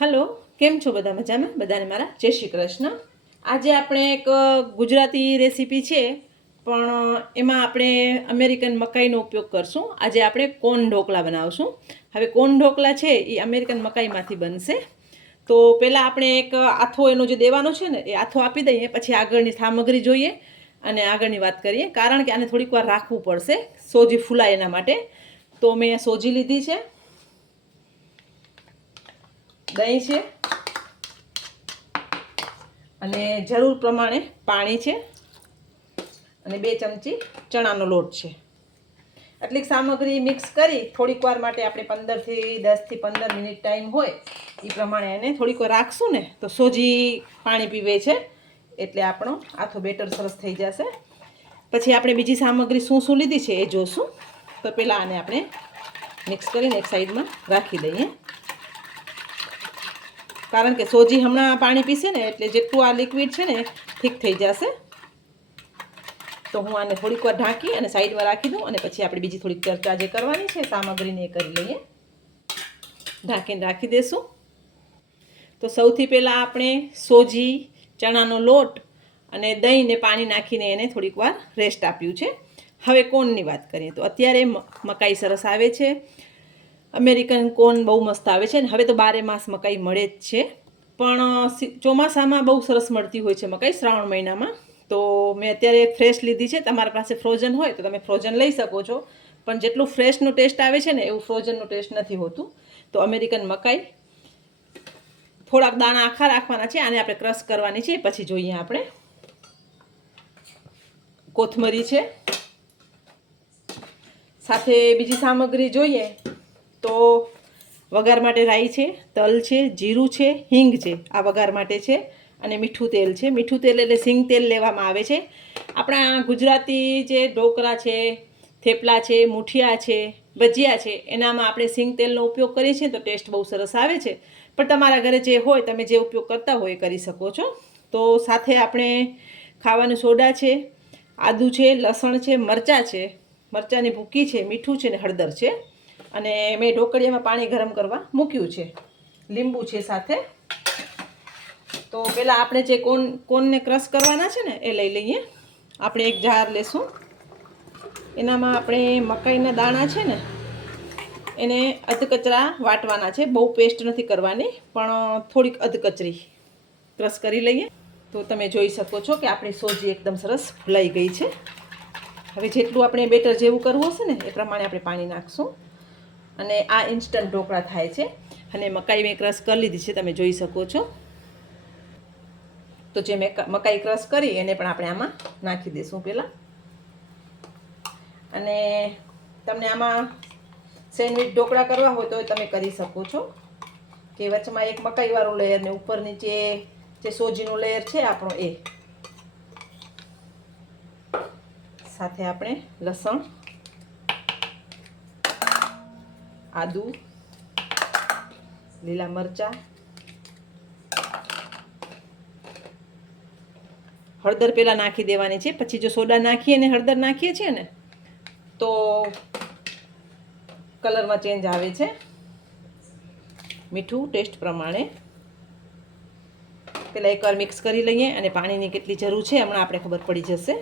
Hello, કેમ છો બધા મજામાં? બધાને મારા જય શ્રી કૃષ્ણ. આજે આપણે એક ગુજરાતી રેસીપી છે, પણ એમાં આપણે અમેરિકન મકાઈનો ઉપયોગ કરશું. આજે આપણે કોન ઢોકળા બનાવશું. હવે કોન ઢોકળા છે, એ અમેરિકન મકાઈમાંથી બનશે. તો પહેલાં આપણે એક આથો એનો જે દેવાનો છે ને, એ આથો આપી દઈએ, પછી આગળની સામગ્રી જોઈએ, અને આગળની વાત કરીએ. કારણ કે આને થોડીક વાર રાખવું પડશે, સોજી ફૂલાય એના માટે. તો મેં સોજી લીધી છે. દહીં છે. અને જરૂર પ્રમાણે પાણી છે. અને બે ચમચી ચણાનો લોટ છે. આટલી સામગ્રી મિક્સ કરી થોડીક વાર માટે આપણે પંદરથી દસથી પંદર મિનિટ ટાઈમ હોય, એ પ્રમાણે એને થોડીક વાર રાખશું ને, તો સોજી પાણી પીવે છે. એટલે આપણો આથો બેટર સરસ થઈ જશે. પછી આપણે બીજી સામગ્રી શું શું લીધી છે એ જોશું. તો પહેલાં આને આપણે મિક્સ કરીને એક સાઈડમાં રાખી દઈએ. કારણ કે સોજી હમણાં પાણી પીશે ને એટલે જેટલું આ લિક્વિડ છે ને ઠીક થઈ જશે. તો હું આને થોડીક વાર ઢાંકી અને સાઈડમાં રાખી દઉં અને પછી આપણે બીજી થોડીક ચર્ચા જે કરવાની છે સામગ્રીને એ કરી લઈએ. ઢાંકીને રાખી દઈશું તો સૌથી પહેલાં આપણે સોજી, ચણાનો લોટ અને દહીંને પાણી નાખીને એને થોડીક વાર રેસ્ટ આપ્યું છે. હવે કોણની વાત કરીએ? તો અત્યારે મકાઈ સરસ આવે છે. અમેરિકન કોન બહુ મસ્ત આવે છે અને હવે તો બારે માસ મકાઈ મળે જ છે. પણ ચોમાસામાં બહુ સરસ મળતી હોય છે મકાઈ શ્રાવણ મહિનામાં. તો મેં અત્યારે ફ્રેશ લીધી છે. તમારા પાસે ફ્રોઝન હોય તો તમે ફ્રોઝન લઈ શકો છો. પણ જેટલું ફ્રેશનું ટેસ્ટ આવે છે ને એવું ફ્રોઝનનું ટેસ્ટ નથી હોતું. તો અમેરિકન મકાઈ. થોડાક દાણા આખા રાખવાના છે. આને આપણે ક્રશ કરવાની છે. પછી જોઈએ આપણે. કોથમરી છે. સાથે બીજી સામગ્રી જોઈએ. તો વઘાર માટે રાઈ છે, તલ છે, જીરું છે, હિંગ છે. આ વઘાર માટે છે અને મીઠું તેલ છે. મીઠું તેલ એટલે સિંગ તેલ લેવામાં આવે છે. આપણા ગુજરાતી જે ઢોકળા છે, થેપલા છે, મુઠિયા છે, ભજીયા છે, એનામાં આપણે સિંગ તેલનો ઉપયોગ કરીએ છીએ તો ટેસ્ટ બહુ સરસ આવે છે. પણ તમારા ઘરે જે હોય, તમે જે ઉપયોગ કરતા હોય કરી શકો છો. તો સાથે આપણે ખાવાનું સોડા છે, આદું છે, લસણ છે, મરચાં છે. મરચાંની ભૂકી છે, મીઠું છે ને હળદર છે. અને મેં ઢોકળીયામાં પાણી ગરમ કરવા મૂક્યું છે. લીંબુ છે સાથે. તો પહેલાં આપણે જે કોન, કોનને ક્રશ કરવાના છે ને, એ લઈ લઈએ. આપણે એક જાર લેશું. એનામાં આપણે મકાઈના દાણા છે ને, એને અધકચરા વાટવાના છે. બહુ પેસ્ટ નથી કરવાની, પણ થોડીક અધકચરી ક્રશ કરી લઈએ. તો તમે જોઈ શકો છો કે આપણી સોજી એકદમ સરસ ફૂલાઈ ગઈ છે. હવે જેટલું આપણે બેટર જેવું કરવું હશે ને, એ પ્રમાણે આપણે પાણી નાખશું. અને આ ઇન્સ્ટન્ટ ઢોકળા થાય છે. અને મકાઈ મેં ક્રશ કરી લીધી છે, તમે જોઈ શકો છો. તો જે મેં મકાઈ ક્રશ કરી, એને પણ આપણે આમાં નાખી દઈશું પહેલાં. અને તમને આમાં સેન્ડવિચ ઢોકળા કરવા હોય તો તમે કરી શકો છો. કે વચમાં એક મકાઈવાળું લેયર ને ઉપર નીચે જે સોજીનું લેયર છે, આપણો એ. સાથે આપણે લસણ આદુ, લીલા મરચાં, હળદર પહેલાં નાખી દેવાની છે. પછી જો સોડા નાખીએ ને હળદર નાખીએ છીએ ને, તો કલરમાં ચેન્જ આવે છે. મીઠું ટેસ્ટ પ્રમાણે. પહેલાં એકવાર મિક્સ કરી લઈએ અને પાણીની કેટલી જરૂર છે હમણાં આપણે ખબર પડી જશે.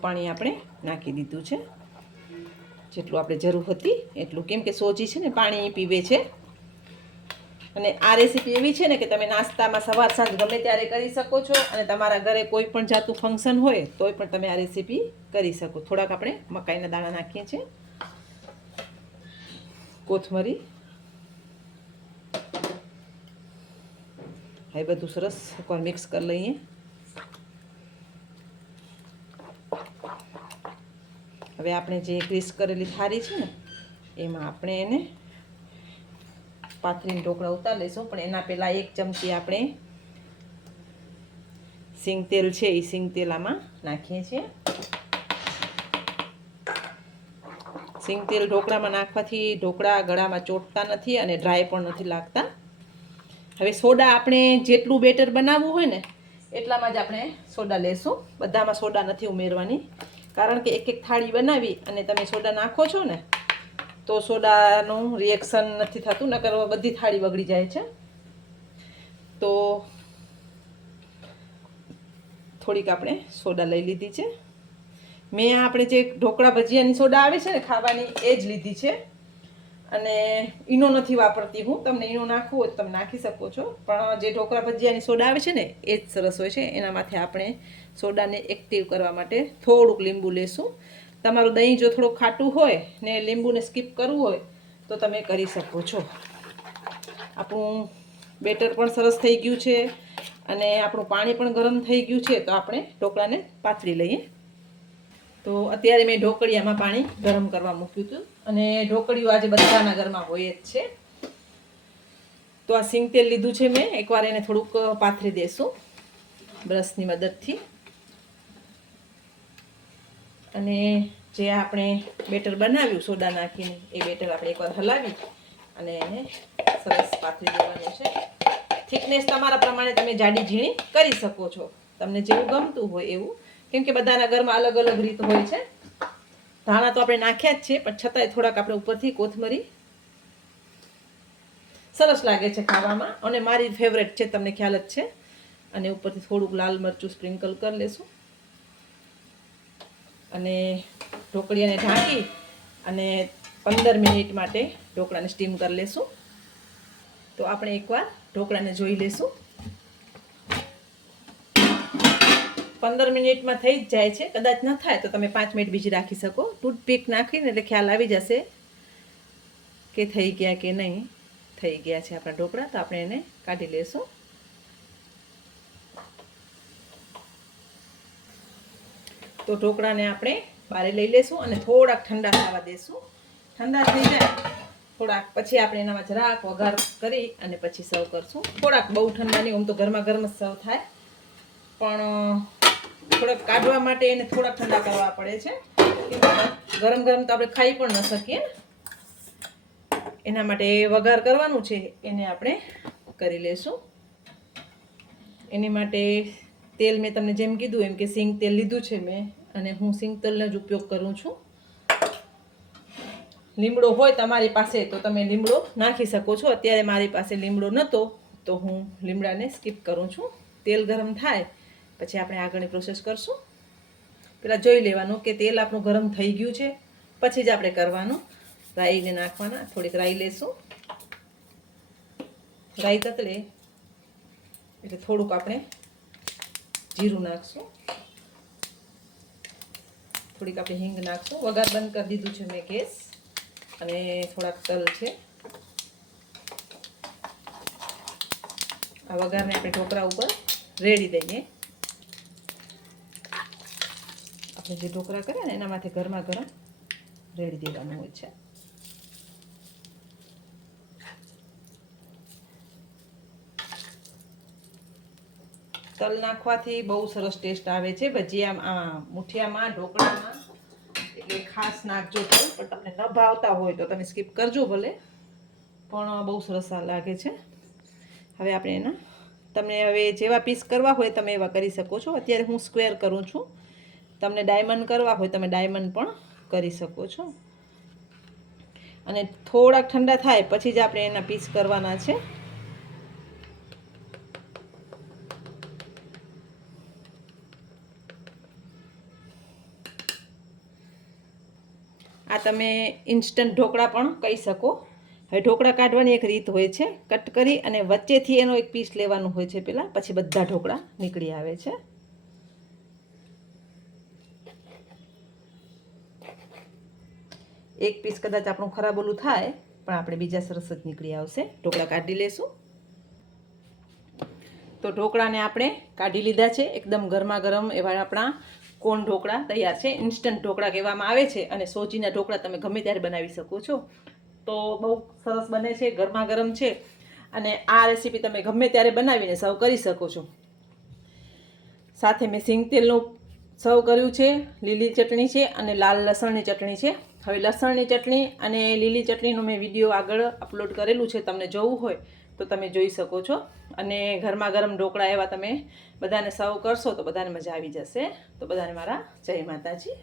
પાણી આપણે નાખી દીધું છે. જેટલું આપણે જરૂર હતી એટલું. કેમ કે સોજી છે ને, પાણી પીવે છે. અને આ રેસીપી એવી છે ને કે તમે નાસ્તામાં સવાર સાંજ ગમે ત્યારે કરી શકો છો અને તમારા ઘરે કોઈ પણ જાતનું ફંક્શન હોય તોય પણ તમે આ રેસીપી કરી શકો. થોડાક આપણે મકાઈના દાણા નાખીએ છીએ. કોથમરી. હવે બધું સરસ એકવાર મિક્સ કરી લઈએ. હવે આપણે જે ગ્રીસ કરેલી થાળી છે ને, એમાં આપણે એને પાથરીને ઢોકળા ઉતારી લઈશું પણ એના પહેલાં એક ચમચી આપણે સિંગ તેલ છે એ સિંગ તેલ નાખીએ છીએ. સિંગ તેલ ઢોકળામાં નાખવાથી ઢોકળા ગળામાં ચોટતા નથી અને ડ્રાય પણ નથી લાગતા. હવે સોડા આપણે જેટલું બેટર બનાવવું હોય ને, એટલામાં જ આપણે સોડા લેશું. બધામાં સોડા નથી ઉમેરવાની. કારણ કે એક એક થાળી બનાવી અને તમે સોડા નાખો છો ને, તો સોડાનું રિએક્શન નથી થતું, નકર બધી થાળી બગડી જાય છે. તો થોડીક આપણે સોડા લઈ લીધી છે. મેં આપણે જે ઢોકળા ભજીયાની સોડા આવે છે ને, ખાવાની એ જ લીધી છે. અને ઈનો નથી વાપરતી હું, તમને ઈનો નાખવું હોય તમે નાખી શકો છો. પણ જે ઢોકળા ભજીયાની સોડા આવે છે ને, એ જ સરસ હોય છે. એનામાંથી આપણે સોડાને એક્ટિવ કરવા માટે થોડુંક લીંબુ લેશું. તમારું દહીં જો થોડું ખાટું હોય ને લીંબુને સ્કીપ કરવું હોય, તો તમે કરી શકો છો. આપણું બેટર પણ સરસ થઈ ગયું છે અને આપણું પાણી પણ ગરમ થઈ ગયું છે, તો આપણે ઢોકળાને પાથરી લઈએ. તો અત્યારે મેં ઢોકળિયામાં પાણી ગરમ કરવા મૂક્યું હતું અને ઢોકળીઓ આજે બધાના ઘરમાં હોય જ છે. તો આ સિંગ તેલ લીધું છે મેં. એકવાર એને થોડુંક પાથરી દેશું બ્રશની મદદથી. અને જે આપણે બેટર બનાવ્યું સોડા નાખીને, એ બેટર આપણે એકવાર હલાવી અને એને સરસ પાથરી દેવાનું છે. થિકનેસ તમારા પ્રમાણે તમે જાડી ઝીણી કરી શકો છો. તમને જેવું ગમતું હોય એવું. કેમ કે બધાના ઘરમાં અલગ અલગ રીત હોય છે. ધાણા તો આપણે નાખ્યા જ છે, પણ છતાંય થોડાક આપણે ઉપરથી કોથમરી સરસ લાગે છે ખાવામાં. અને મારી ફેવરેટ છે, તમને ખ્યાલ જ છે. અને ઉપરથી થોડુંક લાલ મરચું સ્પ્રિંકલ કરી લેશું. અને ઢોકળીને ઢાંકી અને પંદર મિનિટ માટે ઢોકળાને સ્ટીમ કરી લેશું. તો આપણે એકવાર ઢોકળાને જોઈ લેશું. પંદર મિનિટમાં થઈ જ જાય છે. કદાચ ન થાય તો તમે પાંચ મિનિટ બીજી રાખી શકો. ટૂથપીક નાખીને એટલે ખ્યાલ આવી જશે કે થઈ ગયા કે નહીં. થઈ ગયા છે આપણા ઢોકળા. તો આપણે એને કાઢી લેશું. તો ઢોકળાને આપણે બારે લઈ લેશું અને થોડાક ઠંડા થવા દેશું. ઠંડા થઈ જાય, થોડાક પછી આપણે એનામાં જરાક વઘાર કરી અને પછી સર્વ કરશું. થોડાક બહુ ઠંડા નહીં, આમ તો ગરમા ગરમ જ સર્વ થાય. પણ થોડાક કાઢવા માટે એને થોડાક ઠંડા કરવા પડે છે. ગરમ ગરમ તો આપણે ખાઈ પણ ન શકીએ. એના માટે વઘાર કરવાનું છે, એને આપણે કરી લેશું. એની માટે તેલ મેં તમને જેમ કીધું એમ કે સિંગ તેલ લીધું છે મેં. અને હું સિંગતલનો જ ઉપયોગ કરું છું. લીમડો હોય તમારી પાસે તો તમે લીમડો નાખી શકો છો. અત્યારે મારી પાસે લીમડો નહોતો તો હું લીમડાને સ્કીપ કરું છું. તેલ ગરમ થાય પછી આપણે આગળની પ્રોસેસ કરશું. પહેલાં જોઈ લેવાનું કે તેલ આપણું ગરમ થઈ ગયું છે. પછી જ આપણે કરવાનું. રાઈને નાખવાના, થોડીક રાઈ લેશું. રાઈ તતલે એટલે થોડુંક આપણે જીરું નાખશું. થોડીક આપણે હિંગ નાખશું. વઘાર બંધ કરી દીધું છે મેં ગેસ. અને થોડાક તલ છે. આ વઘારને આપણે ઢોકળા ઉપર રેડી દઈએ. આપણે જે ઢોકળા કર્યા ને એના માથે ગરમા ગરમ રેડી દેવાનું હોય છે. તલ નાખવાથી બહુ સરસ ટેસ્ટ આવે છે. ભજીયામાં મુઠિયામાં, ઢોકળામાં. એટલે ખાસ નાખજો તલ, પણ તમને ન ભાવતા હોય તો તમે સ્કીપ કરજો ભલે. પણ બહુ સરસ લાગે છે. હવે આપણે એના, તમને હવે જેવા પીસ કરવા હોય તમે એવા કરી શકો છો. અત્યારે હું સ્ક્વેર કરું છું. તમને ડાયમંડ કરવા હોય તમે ડાયમંડ પણ કરી શકો છો. અને થોડાક ઠંડા થાય પછી જ આપણે એના પીસ કરવાના છે. તમે ઇન્સ્ટન્ટ ઢોકળા પણ કહી શકો. હવે ઢોકળા કાઢવાની એક રીત હોય છે. કટ કરી અને વચ્ચેથી એનો એક પીસ લેવાનું હોય છે પહેલાં પછી બધા ઢોકળા નીકળી આવે છે. એક પીસ કદાચ આપણું ખરાબ ઓલું થાય, પણ આપણે બીજા સરસ જ નીકળી આવશે. ઢોકળા કાઢી લેશું. તો ઢોકળાને આપણે કાઢી લીધા છે. એકદમ ગરમા ગરમ એવા આપણા કોણ ઢોકળા તૈયાર છે? ઇન્સ્ટન્ટ ઢોકળા કહેવામાં આવે છે અને સોજીના ઢોકળા તમે ગમે ત્યારે બનાવી શકો છો. તો બહુ સરસ બને છે, ગરમા ગરમ છે અને આ રેસીપી તમે ગમે ત્યારે બનાવીને સર્વ કરી શકો છો. સાથે મેં સિંગ તેલનું સર્વ કર્યું છે, લીલી ચટણી છે અને લાલ લસણની ચટણી છે. હવે લસણની ચટણી અને લીલી ચટણીનો મેં વીડિયો આગળ અપલોડ કરેલું છે, તમને જોવું હોય તો તમે જોઈ શકો છો. અને ગરમા ગરમ ઢોકળા એવા તમે બધાને સર્વ કરશો તો બધાને મજા આવી જશે. તો બધાને મારા જય માતાજી.